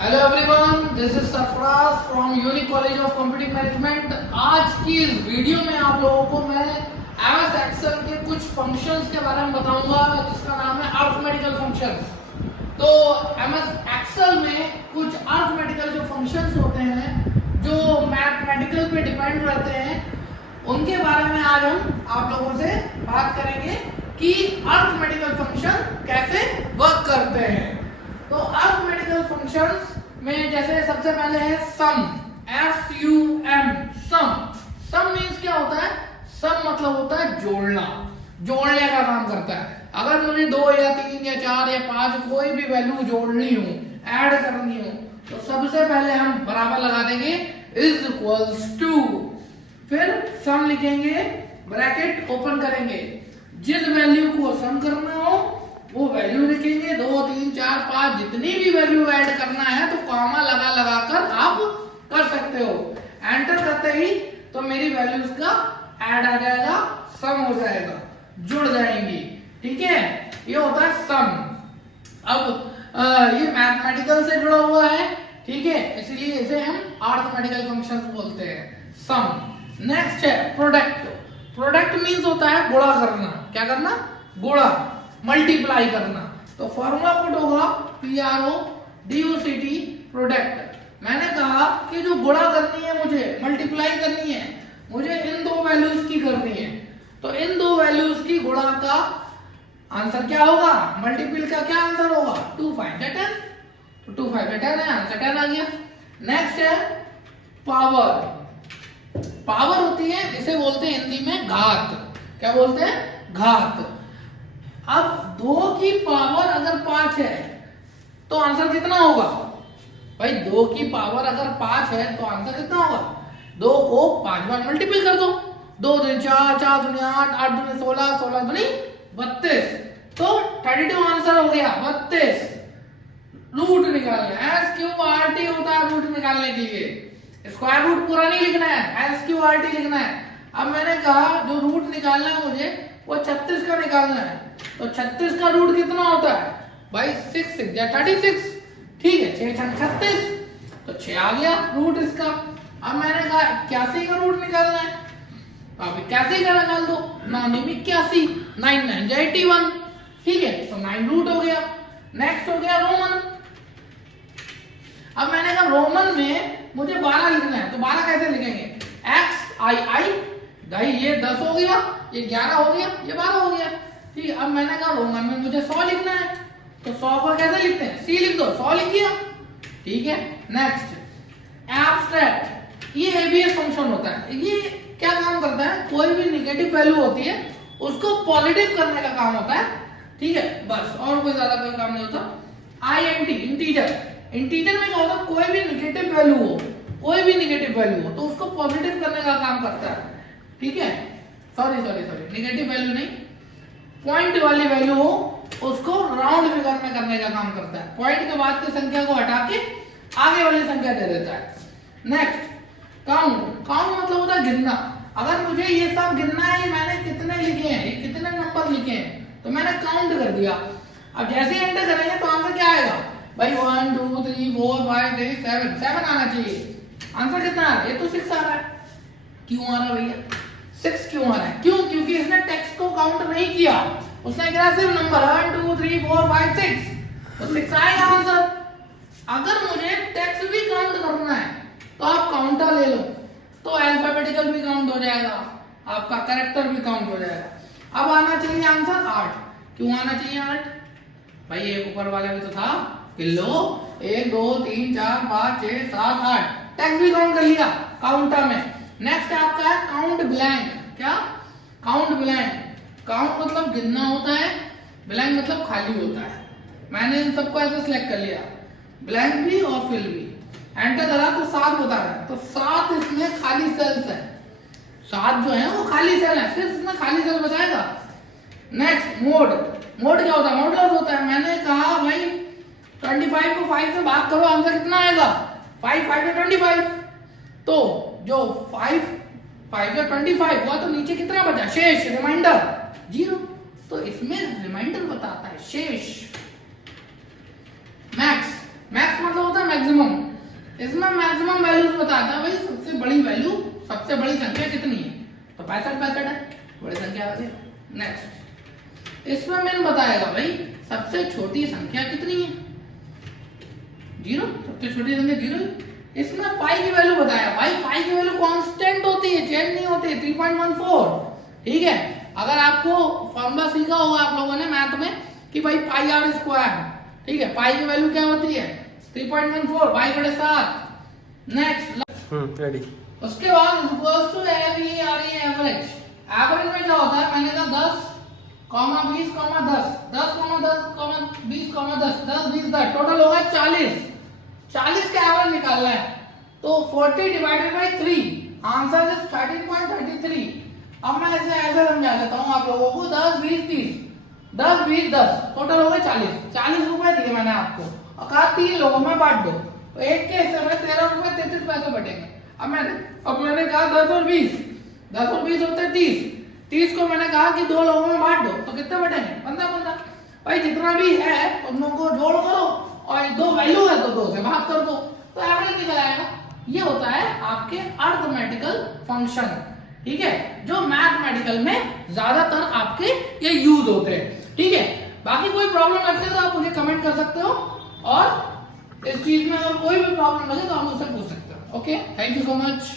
Hello everyone, this is Sarfaraz from unique college of computing management. आज की इस video में आप लोगों को मैं एमएस एक्सेल के कुछ फंक्शंस के बारे में बताऊंगा जिसका नाम है अरिथमेटिकल फंक्शंस। तो एमएस एक्सेल में कुछ अरिथमेटिकल जो फंक्शंस होते हैं जो मैथमेटिकल पे डिपेंड रहते हैं उनके बारे में आज हम आप लोगों से बात करेंगे कि अरिथमेटिकल फंक्शन कैसे वर्क करते हैं। तो अरिथमेटिकल फंक्शंस में जैसे सबसे पहले है सम, SUM, सम। सम मींस क्या होता है? सम मतलब होता है जोड़ना, जोड़ने का काम करता है। अगर मुझे 2 या 3 या 4 या 5 कोई भी वैल्यू जोड़नी हो, ऐड करनी हो, तो सबसे पहले हम बराबर लगा देंगे इज इक्वल्स टू, फिर सम लिखेंगे, ब्रैकेट ओपन करेंगे, जिस वैल्यू को सम करना हो वो वैल्यू लिखेंगे, 2 3 4 5 जितनी भी वैल्यू ऐड करना है तो कॉमा लगा लगा कर आप कर सकते हो। एंटर करते ही तो मेरी वैल्यूज का ऐड आ जाएगा, सम हो जाएगा, जुड़ जाएंगी। ठीक है, ये होता है सम। अब ये मैथमेटिकल से जुड़ा हुआ है, ठीक है, इसलिए इसे हम अरिथमेटिकल फंक्शंस बोलते हैं, सम। नेक्स्ट है प्रोडक्ट। प्रोडक्ट मींस होता है गुणा करना। क्या करना? गुणा, मल्टीप्लाई करना। तो फॉर्मूला पुट होगा PRODUCT, प्रोडक्ट। मैंने कहा कि जो गुणा करनी है, मुझे मल्टीप्लाई करनी है, मुझे इन दो वैल्यूज की करनी है, तो इन दो वैल्यूज की गुणा का आंसर क्या होगा? मल्टीपल का क्या आंसर होगा? 2 5 10। तो 2 5 10 है, आंसर 10 आ गया। नेक्स्ट है पावर। पावर होती है, इसे बोलते हैं हिंदी में घात। क्या बोलते हैं? घात। अब 2 की पावर अगर 5 है तो आंसर कितना होगा? भाई 2 की पावर अगर 5 है तो आंसर कितना होगा? 2 को 5 बार मल्टीपल कर दो, 2 दूनी 4, 4 दूनी 8, 8 दूनी 16, 16 दूनी 32, तो 32 आंसर हो गया 32। रूट निकालना है, SQRT होता है रूट निकालने के लिए, स्क्वायर रूट पूरा नहीं लिखना है, SQRT लिखना है। अब मैंने कहा जो रूट निकालना है मुझे वो 36 का निकालना है, तो 36 का रूट कितना होता है? भाई 6 6 या 36, ठीक है, 6 6 36, तो 6 आ गया रूट इसका। अब मैंने कहा 81 का रूट निकालना है, तो अब 81 का निकाल दो, 9 9 81, 9 9 81, ठीक है, तो 9 रूट हो गया। नेक्स्ट हो गया रोमन। अब मैंने कहा रोमन में मुझे 12 लिखना है, तो 12 कैसे लिखेंगे? XII, भाई ये 10 हो गया, ये 11 हो गया, ये 12 हो गया, ठीक है। अब मैंने कहा रोमन में मुझे 100 लिखना है, तो 100 को कैसे लिखते हैं? C लिख दो, 100 लिख दिया, ठीक है। नेक्स्ट एब्स्ट्रैक्ट, ये ABS फंक्शन होता है। ये क्या काम करता है? कोई भी नेगेटिव वैल्यू होती है उसको पॉजिटिव करने का काम होता है, ठीक है, बस, और कोई ज्यादा कोई काम नहीं होता। INT, integer. इंटीजर में क्या होता है? कोई भी नेगेटिव वैल्यू हो, कोई भी नेगेटिव वैल्यू हो तो उसको पॉजिटिव करने का काम करता है, ठीक है। सॉरी नेगेटिव वैल्यू नहीं, पॉइंट वाली वैल्यू हो उसको राउंड फिगर में करने का काम करता है। पॉइंट के बाद की संख्या को हटा के आगे वाली संख्या दे देता है। Next count. काउंट मतलब होता है गिनना। अगर मुझे ये सब गिनना है, मैंने कितने लिखे हैं, कितने नंबर लिखे हैं, तो मैंने काउंट कर दिया। अब जैसे ही एंटर करेंगे तो आंसर क्या आएगा? भाई 1 2 3 4 5 6 7, 7 आना चाहिए। आंसर कितना आ रहा है? ये तो 6 आ रहा है। क्यों आ रहा है भैया? 6 क्यों आ रहा है? क्यों? क्योंकि इसने टेक्स्ट को काउंट नहीं किया, उसने कहा सिर्फ नंबर 1 2 3 4 5 6, तो 6 आएगा आंसर। अगर मुझे टेक्स्ट भी काउंट करना है तो आप काउंटर ले लो, तो अल्फाबेटिकल भी काउंट हो जाएगा, आपका कैरेक्टर भी काउंट हो जाएगा। अब आना चाहिए आंसर 8। क्यों आना चाहिए 8? भाई एक ऊपर वाला भी तो था, किलो 1 2 3 4 5 6 7 8, टेक्स्ट भी काउंट कर लिया काउंटर में। नेक्स्ट आपका है काउंट ब्लैंक। क्या? Count blank. काउंट मतलब गिनना होता है, ब्लैंक मतलब खाली होता है। मैंने इन सबको ऐसे सिलेक्ट कर लिया, ब्लैंक भी और फिल भी। एंटर करा तो 7 बता रहा है, तो 7 इसमें खाली सेल्स है, 7 जो है वो खाली सेल है, सिर्फ इसमें खाली सेल बताएगा। Next mode. मोड क्या होता है? मॉडुलस होता है। मैंने कहा भाई 25 को 5 से भाग करो, आंसर कितना आएगा? 5 5 में 25, तो जो 5 5 में 25 हुआ तो नीचे कितना बचा? शेष, रिमाइंडर 0, तो इसमें रिमाइंडर बताता है शेष। मैक्स। मैक्स मतलब होता है मैक्सिमम। इसमें मैक्सिमम वैल्यूज बताता है भाई सबसे बड़ी वैल्यू, सबसे बड़ी संख्या कितनी है, तो 65 है, बड़ी संख्या आ गई। नेक्स्ट इसमें मैंने बताएगा भाई सबसे छोटी संख्या कितनी है, 0, सबसे छोटी संख्या 0। इसमें पाई की वैल्यू बताया भाई, पाई की वैल्यू कांस्टेंट होती है, चेंज नहीं होती है, 3.14। ठीक है, अगर आपको फॉर्मूला सीखा होगा आप लोगों ने मैथ में कि भाई पाई आर स्क्वायर, ठीक है, पाई की वैल्यू क्या होती है 3.14 पाई बटे 7। Next ready. उसके बाद इक्वल्स टू एवरेज। एवरेज में क्या होता है, मैंने कहा 10, 20, 10, 10, 10, 20, 10, 10, 20, 10, टोटल होगा 40। 40 का एवरेज निकालना है, तो 40 डिवाइडेड बाय 3, आंसर इज 13.33। अब मैं ऐसे समझा देता हूँ आप लोगों को, 10, 20, 30, 10, 20, 10, टोटल हो गए 40। 40 रुपए दिए मैंने आपको और कहा 3 लोगों में बांट दो, तो एक के हिस्से में 13 रुपए 33 पैसे बटेंगे। अब मैंने कहा 10 और 20, 10 और 20 होते 30, 30 को मैंने कहा कि 2 लोगों में बांट दो, तो कितने बटेंगे 15। भाई जितना भी है उन लोगों को जोड़ करो और 2 वैल्यू है तो 2 से भाग कर दो, तो एवरेज निकल आएगा। ये होता है आपके अरिथमेटिकल फंक्शन, ठीक है, जो मैथमेटिकल में ज्यादातर आपके ये यूज होते हैं। ठीक है, बाकी कोई प्रॉब्लम लगती है तो आप मुझे कमेंट कर सकते हो, और इस चीज में अगर कोई भी प्रॉब्लम लगे तो आप मुझसे पूछ सकते हो। Okay, thank you so much.